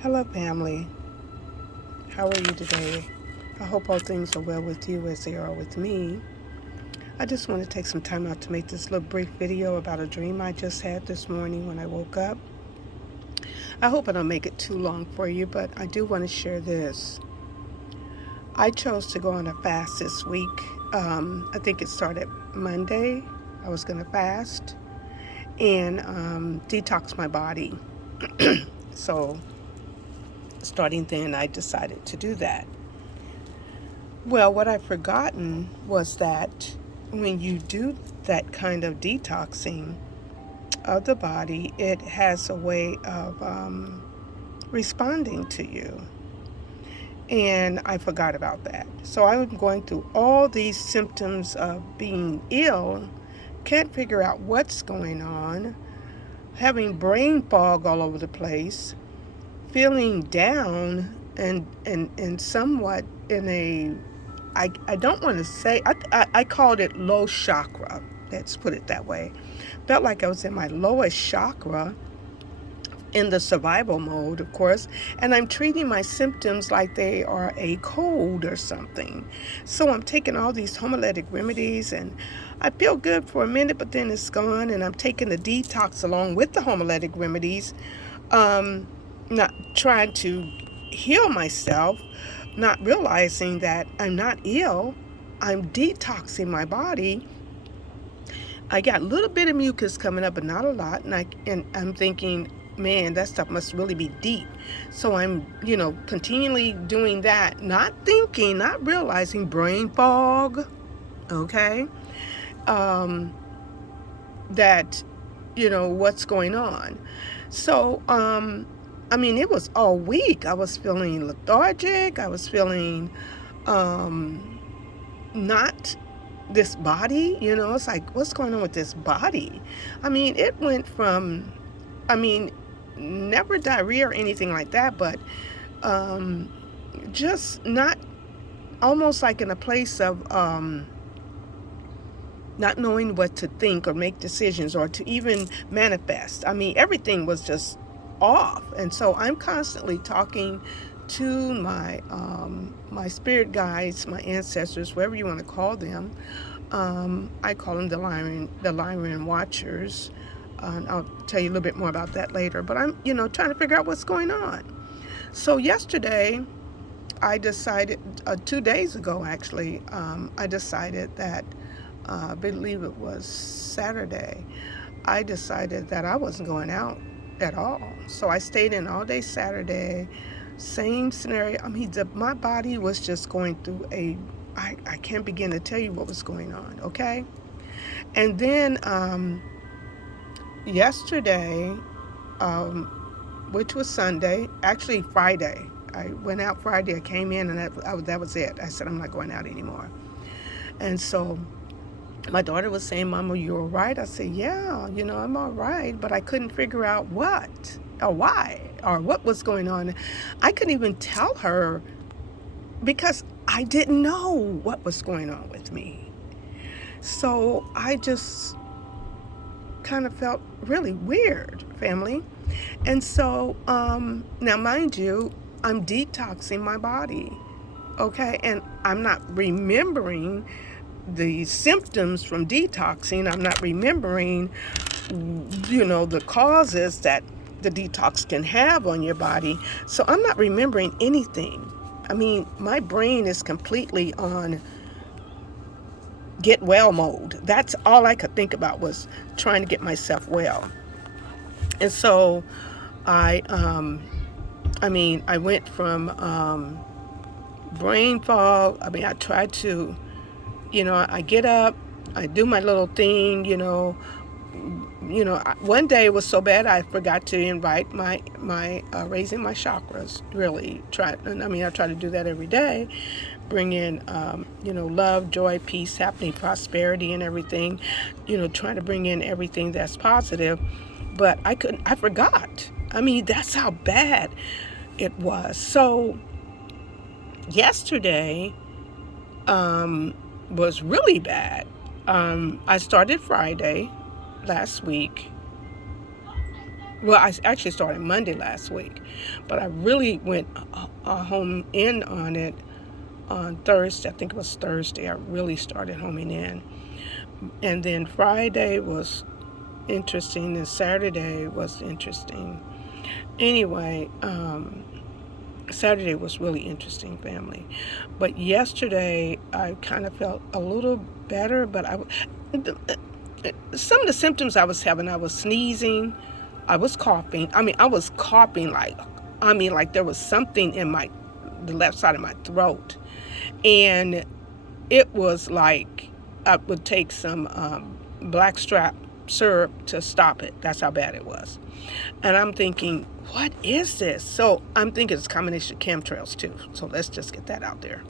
Hello, family. How are you today? I hope all things are well with you as they are with me. I just want to take some time out to make this little brief video about a dream I just had this morning when I woke up. I hope I don't make it too long for you, but I do want to share this. I chose to go on a fast this week. I think it started Monday. I was going to fast and detox my body. So, starting then, I decided to do that. Well, what I've forgotten was that when you do that kind of detoxing of the body, it has a way of responding to you. And I forgot about that. So I'm going through all these symptoms of being ill, can't figure out what's going on, having brain fog all over the place, feeling down and somewhat in a I don't want to say, I called it low chakra. Let's put it that way. Felt like I was in my lowest chakra in the survival mode, of course, and I'm treating my symptoms like they are a cold or something. So I'm taking all these homiletic remedies and I feel good for a minute, but then it's gone, and I'm taking the detox along with the homiletic remedies, not trying to heal myself, not realizing that I'm not ill. I'm detoxing my body. I got a little bit of mucus coming up, but not a lot. And I'm thinking, man, that stuff must really be deep. So I'm, continually doing that, not thinking, not realizing brain fog. Okay, that, what's going on. So, it was all week. I was feeling lethargic. I was feeling not this body, it's like, what's going on with this body? It went from, never diarrhea or anything like that, but just not, almost like in a place of not knowing what to think or make decisions or to even manifest. Everything was just off. And so I'm constantly talking to my spirit guides, my ancestors, whatever you want to call them. I call them the Lyran Watchers. I'll tell you a little bit more about that later. But I'm, trying to figure out what's going on. So yesterday, I decided, 2 days ago actually, I decided that, I believe it was Saturday, I decided that I wasn't going out at all. So I stayed in all day Saturday. Same scenario. My body was just going through I can't begin to tell you what was going on, okay? And then yesterday, um, which was Sunday, actually Friday, I went out Friday, I came in, and that was it. I said, I'm not going out anymore. And so my daughter was saying, Mama, you all right? I said, yeah, I'm all right. But I couldn't figure out what or why or what was going on. I couldn't even tell her because I didn't know what was going on with me. So I just kind of felt really weird, family. And so, now mind you, I'm detoxing my body, okay? And I'm not remembering the symptoms from detoxing. I'm not remembering, the causes that the detox can have on your body. So I'm not remembering anything. My brain is completely on get well mode. That's all I could think about, was trying to get myself well. And so I, I went from brain fog. I tried to, I get up, I do my little thing, one day it was so bad I forgot to invite my raising my chakras. Really I try to do that every day, bring in love, joy, peace, happiness, prosperity, and everything. Trying to bring in everything that's positive, but I forgot. That's how bad it was. So yesterday was really bad. I started Friday last week, Well, I actually started Monday last week, but I really went home in on it on Thursday. I think it was Thursday. I really started homing in. And then Friday was interesting, and Saturday was interesting. Anyway, Saturday was really interesting, family. But yesterday, I kind of felt a little better, but some of the symptoms I was having, I was sneezing, I was coughing. I was coughing like there was something in the left side of my throat. And it was like I would take some blackstrap syrup to stop it. That's how bad it was. And I'm thinking, what is this? So I'm thinking it's a combination of chemtrails too. So let's just get that out there.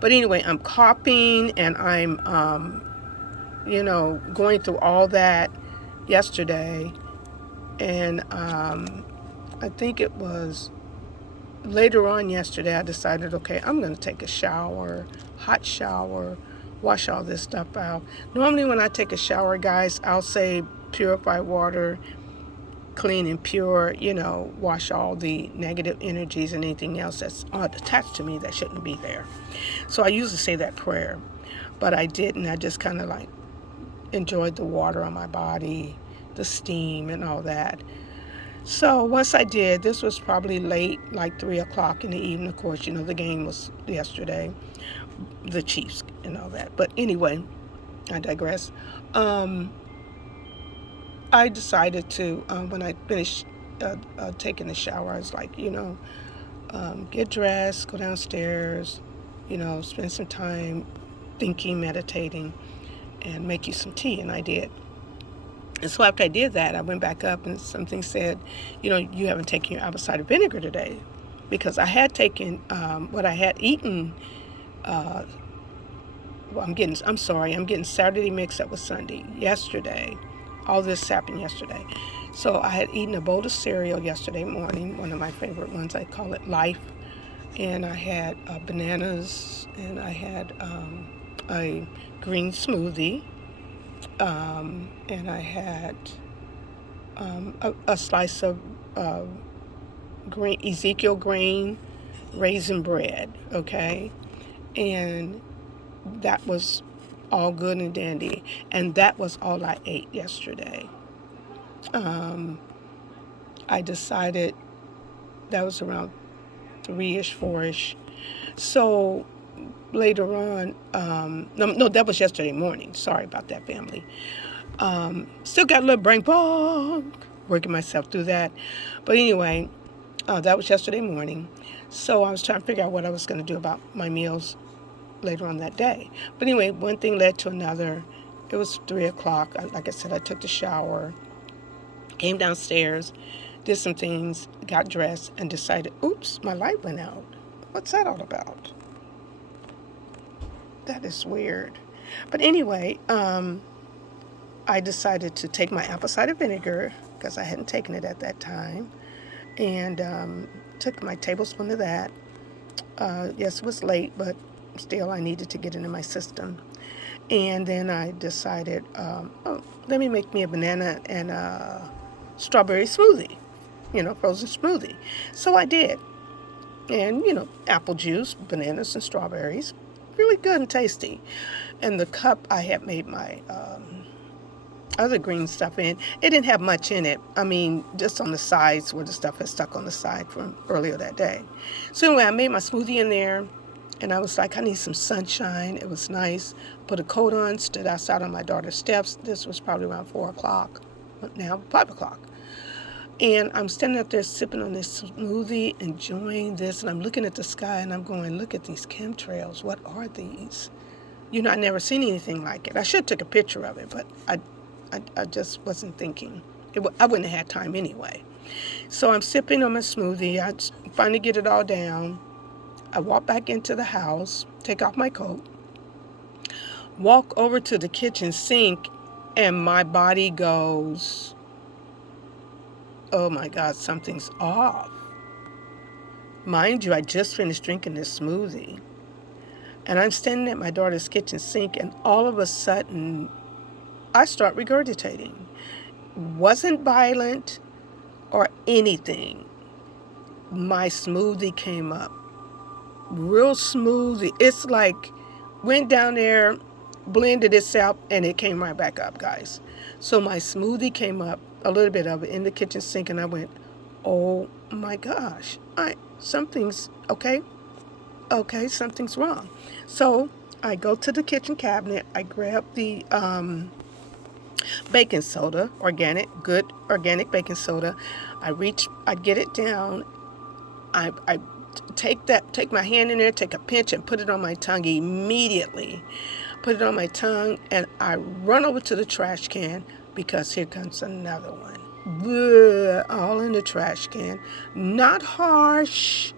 But anyway, I'm coughing and I'm, going through all that yesterday. And I think it was later on yesterday, I decided, okay, I'm going to take a shower, hot shower, wash all this stuff out. Normally when I take a shower, guys, I'll say purify water, clean and pure, wash all the negative energies and anything else that's attached to me that shouldn't be there. So I usually say that prayer, but I didn't. I just kind of like enjoyed the water on my body, the steam and all that. So once I did, this was probably late, like 3 o'clock in the evening. Of course, the game was yesterday, the Chiefs and all that. But anyway, I digress. I decided to, when I finished taking the shower, I was like, get dressed, go downstairs, spend some time thinking, meditating, and make you some tea. And I did. And so after I did that, I went back up and something said, you haven't taken your apple cider vinegar today. Because I had taken what I had eaten. I'm getting Saturday mixed up with Sunday. Yesterday, all this happened yesterday. So I had eaten a bowl of cereal yesterday morning, one of my favorite ones. I call it Life. And I had bananas, and I had a green smoothie. And I had a slice of Ezekiel green raisin bread, okay? And that was all good and dandy. And that was all I ate yesterday. I decided that was around 3-ish, 4-ish. So later on, no, that was yesterday morning. Sorry about that, family. Still got a little brain fog, working myself through that. But anyway, that was yesterday morning. So I was trying to figure out what I was going to do about my meals later on that day. But anyway, one thing led to another. It was 3 o'clock. Like I said, I took the shower, came downstairs, did some things, got dressed, and decided, oops, my light went out. What's that all about? That is weird. But anyway, I decided to take my apple cider vinegar, because I hadn't taken it at that time, and took my tablespoon of that. Yes, it was late, but still I needed to get it in my system. And then I decided, let me make me a banana and a strawberry smoothie, frozen smoothie. So I did. And, apple juice, bananas, and strawberries. Really good and tasty. And the cup I had made my other green stuff in. It didn't have much in it. Just on the sides where the stuff had stuck on the side from earlier that day. So anyway, I made my smoothie in there. And I was like, I need some sunshine. It was nice. Put a coat on, stood outside on my daughter's steps. This was probably around 4 o'clock. Now 5 o'clock. And I'm standing up there sipping on this smoothie, enjoying this. And I'm looking at the sky and I'm going, look at these chemtrails. What are these? I'd never seen anything like it. I should have took a picture of it, but I just wasn't thinking. I wouldn't have had time anyway. So I'm sipping on my smoothie. I finally get it all down. I walk back into the house, take off my coat, walk over to the kitchen sink, and my body goes, oh my God, something's off. Mind you, I just finished drinking this smoothie. And I'm standing at my daughter's kitchen sink, and all of a sudden, I start regurgitating. wasn't violent or anything. My smoothie came up real smooth. It's like went down there, blended itself, and it came right back up, guys. So my smoothie came up, a little bit of it in the kitchen sink, and I went, oh my gosh, something's okay. Okay, something's wrong. So I go to the kitchen cabinet. I grab the baking soda, good organic baking soda. I get it down. I take my hand in there, take a pinch, and put it on my tongue immediately. Put it on my tongue, and I run over to the trash can because here comes another one. Bleh, all in the trash can. Not harsh,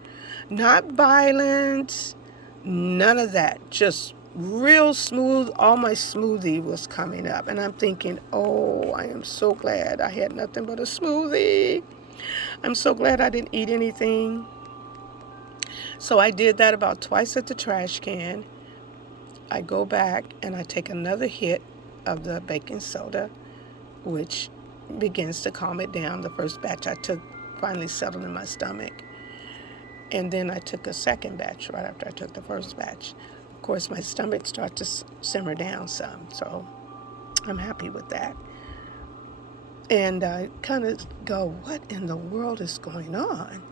not violent, none of that. Just real smooth. All my smoothie was coming up, and I'm thinking, oh, I am so glad I had nothing but a smoothie. I'm so glad I didn't eat anything. So I did that about twice at the trash can. I go back and I take another hit of the baking soda, which begins to calm it down. The first batch I took finally settled in my stomach. And then I took a second batch right after I took the first batch. Of course, my stomach started to simmer down some, so I'm happy with that. And I kind of go, what in the world is going on?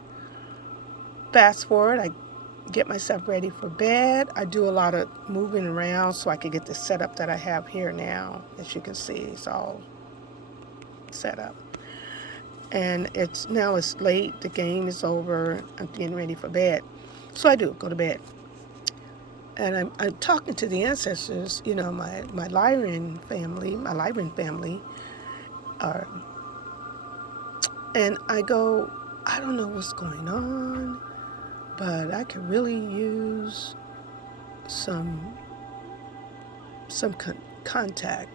Fast forward, I get myself ready for bed. I do a lot of moving around so I can get the setup that I have here now. As you can see, it's all set up. And it's late, the game is over, I'm getting ready for bed. So I do go to bed. And I'm talking to the ancestors, my Lyran family. And I go, I don't know what's going on, but I could really use some contact,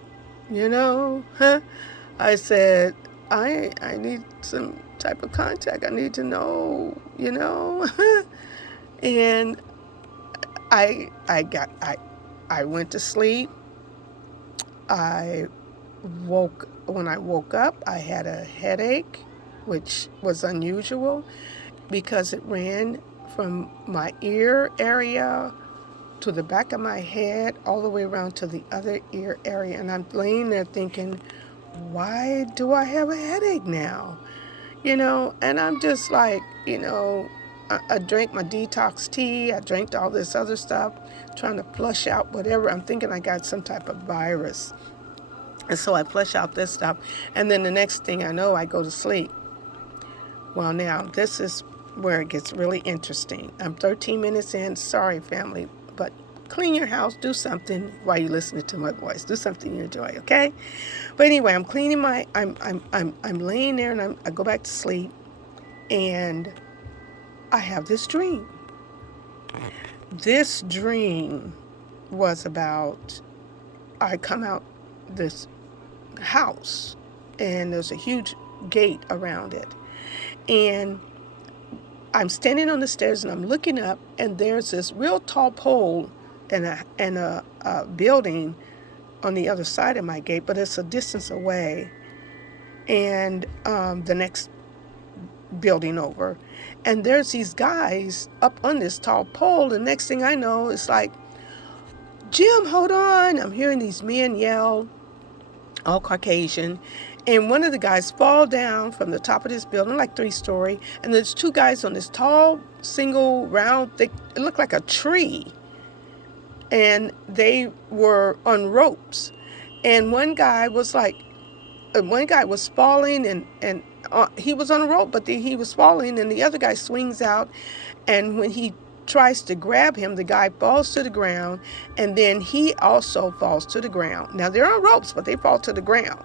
I said, I need some type of contact. I need to know, and I went to sleep. When I woke up, I had a headache, which was unusual because it ran from my ear area to the back of my head, all the way around to the other ear area. And I'm laying there thinking, why do I have a headache now? And I'm just like, I drank my detox tea. I drank all this other stuff, trying to flush out whatever. I'm thinking I got some type of virus. And so I flush out this stuff. And then the next thing I know, I go to sleep. Well, now, this is where it gets really interesting. I'm 13 minutes in. Sorry, family, but clean your house. Do something while you're listening to my voice. Do something you enjoy, okay? But anyway, I'm cleaning I'm laying there, and I go back to sleep, and I have this dream. This dream was about, I come out this house, and there's a huge gate around it. And I'm standing on the stairs, and I'm looking up, and there's this real tall pole and a building on the other side of my gate, but it's a distance away. And the next building over. And there's these guys up on this tall pole, and next thing I know, it's like, Jim, hold on. I'm hearing these men yell, all Caucasian. And one of the guys fall down from the top of this building, like 3-story. And there's two guys on this tall, single, round, thick, it looked like a tree. And they were on ropes. And one guy was falling, and he was on a rope, but he was falling, and the other guy swings out. And when he tries to grab him, the guy falls to the ground, and then he also falls to the ground. Now, they're on ropes, but they fall to the ground.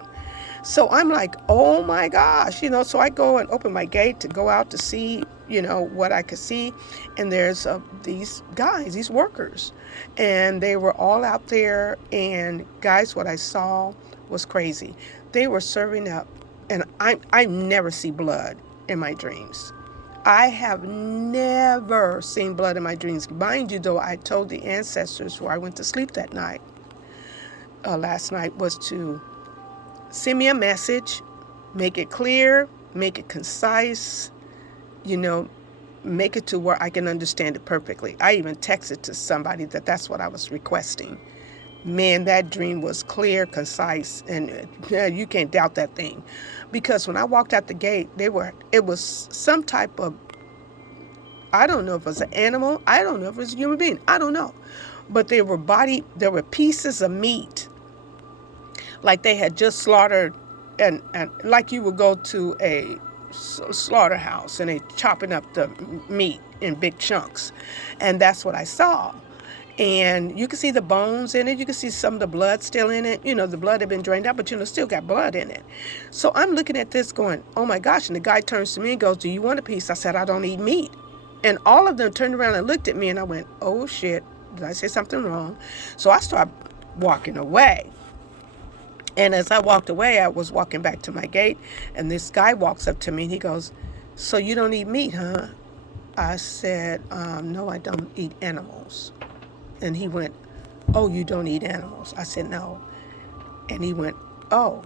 So I'm like, oh my gosh, so I go and open my gate to go out to see, what I could see. And there's these guys, these workers, and they were all out there. And guys, what I saw was crazy. They were serving up, and I never see blood in my dreams. I have never seen blood in my dreams. Mind you, though, I told the ancestors where I went to sleep last night, was to send me a message Make it clear, make it concise, you know, make it to where I can understand it perfectly. I even texted to somebody that that's what I was requesting. Man, that dream was clear, concise, and you can't doubt that thing. Because when I walked out the gate, it was some type of, I don't know if it was an animal, I don't know if it was a human being, I don't know. But there were pieces of meat, like they had just slaughtered, and like you would go to a slaughterhouse and they chopping up the meat in big chunks. And that's what I saw. And you can see the bones in it. You can see some of the blood still in it. You know, the blood had been drained out, but still got blood in it. So I'm looking at this going, oh my gosh. And the guy turns to me and goes, do you want a piece? I said, I don't eat meat. And all of them turned around and looked at me, and I went, oh shit, did I say something wrong? So I started walking away. And as I walked away, I was walking back to my gate, and this guy walks up to me and he goes, so you don't eat meat, huh? I said, no, I don't eat animals. And he went, oh, you don't eat animals? I said, no. And he went, oh.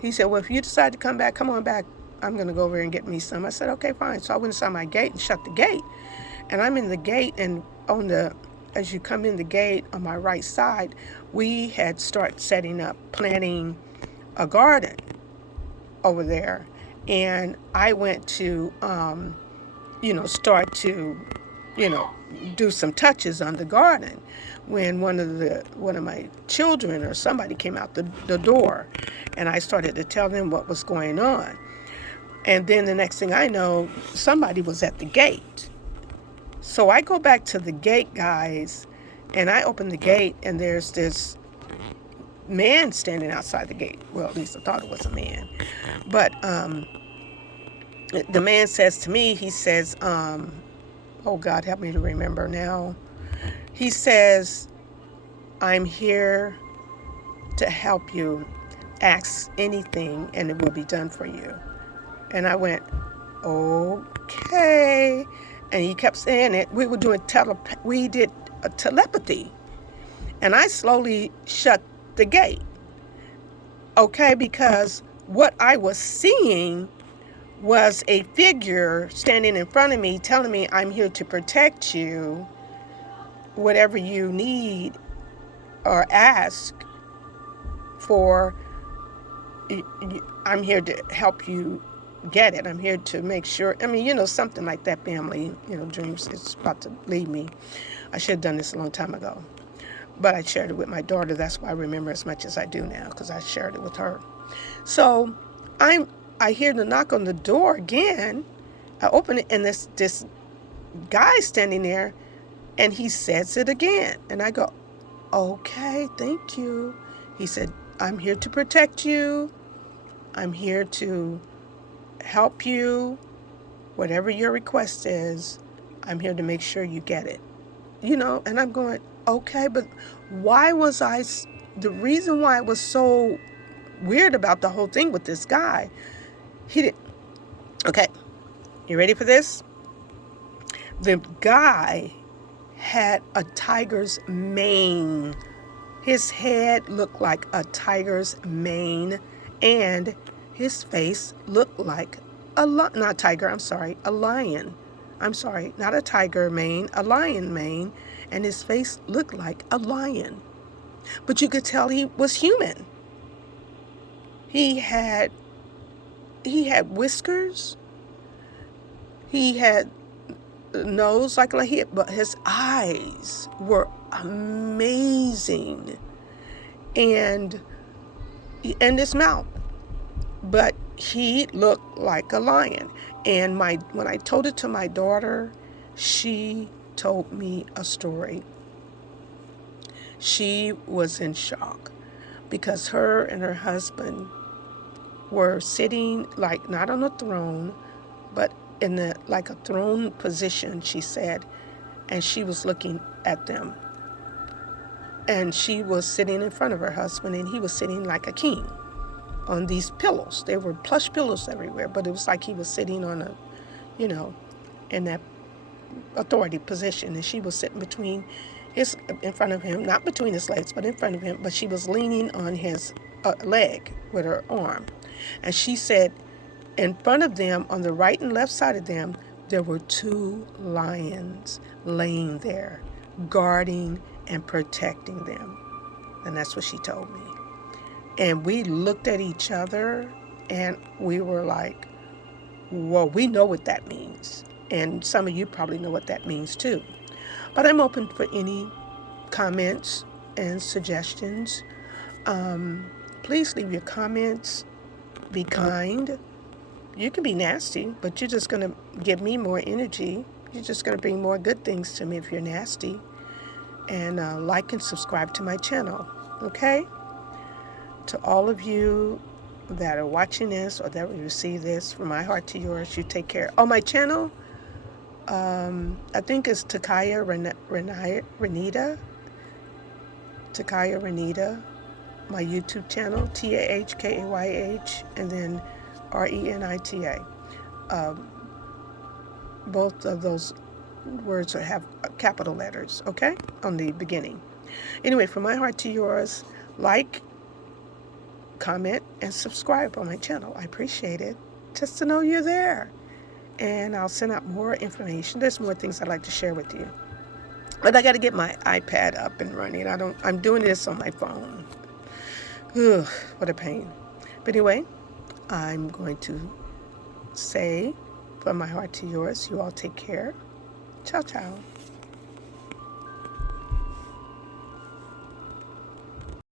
He said, well, if you decide to come back, come on back. I'm going to go over and get me some. I said, okay, fine. So I went inside my gate and shut the gate. And I'm in the gate, and as you come in the gate on my right side, we had started setting up, planting a garden over there. And I went to, start to, do some touches on the garden when one of my children or somebody came out the door, and I started to tell them what was going on. And then the next thing I know, somebody was at the gate. So I go back to the gate, guys, and I open the gate, and there's this man standing outside the gate. Well, at least I thought it was a man. But the man says to me, he says, oh God, help me to remember now. He says, I'm here to help you. Ask anything and it will be done for you. And I went, okay. And he kept saying it. We were doing telepathy. And I slowly shut the gate. Okay, because what I was seeing was a figure standing in front of me telling me, I'm here to protect you. Whatever you need or ask for, I'm here to help you get it. I'm here to make sure. I mean, something like that, family, dreams is about to leave me. I should have done this a long time ago. But I shared it with my daughter. That's why I remember as much as I do now, because I shared it with her. So I hear the knock on the door again. I open it, and this guy standing there, and he says it again. And I go, okay, thank you. He said, I'm here to protect you. I'm here to help you. Whatever your request is, I'm here to make sure you get it. And I'm going, okay, but the reason why I was so weird about the whole thing with this guy, okay, you ready for this? The guy had a tiger's mane. His head looked like a tiger's mane, and his face looked like a lion. I'm sorry, not a tiger mane, a lion mane, and his face looked like a lion. But you could tell he was human. He had whiskers. He had a nose like a hip, but his eyes were amazing, and his mouth. But he looked like a lion. And when I told it to my daughter, she told me a story. She was in shock because her and her husband were sitting not on a throne, but in a throne position, she said, and she was looking at them. And she was sitting in front of her husband, and he was sitting like a king on these pillows. There were plush pillows everywhere, but it was like he was sitting on in that authority position, and she was sitting in front of him, not between his legs, but in front of him, but she was leaning on his leg with her arm. And she said in front of them, on the right and left side of them, there were 2 lions laying there, guarding and protecting them. And that's what she told me. And we looked at each other and we were like, well, we know what that means. And some of you probably know what that means too. But I'm open for any comments and suggestions. Please leave your comments. Be kind. You can be nasty, but you're just going to give me more energy. You're just going to bring more good things to me if you're nasty. And like and subscribe to my channel, okay? To all of you that are watching this or that will receive this, from my heart to yours, you take care. Oh, my channel, I think it's Takaya Renita. Takaya Renita, my YouTube channel, TAHKAYH, and then RENITA. Both of those words have capital letters, okay, on the beginning. Anyway, from my heart to yours, like, comment, and subscribe on my channel. I appreciate it, just to know you're there. And I'll send out more information. There's more things I'd like to share with you. But I got to get my iPad up and running. I'm doing this on my phone. Ugh, what a pain. But anyway, I'm going to say, from my heart to yours, you all take care. Ciao, ciao.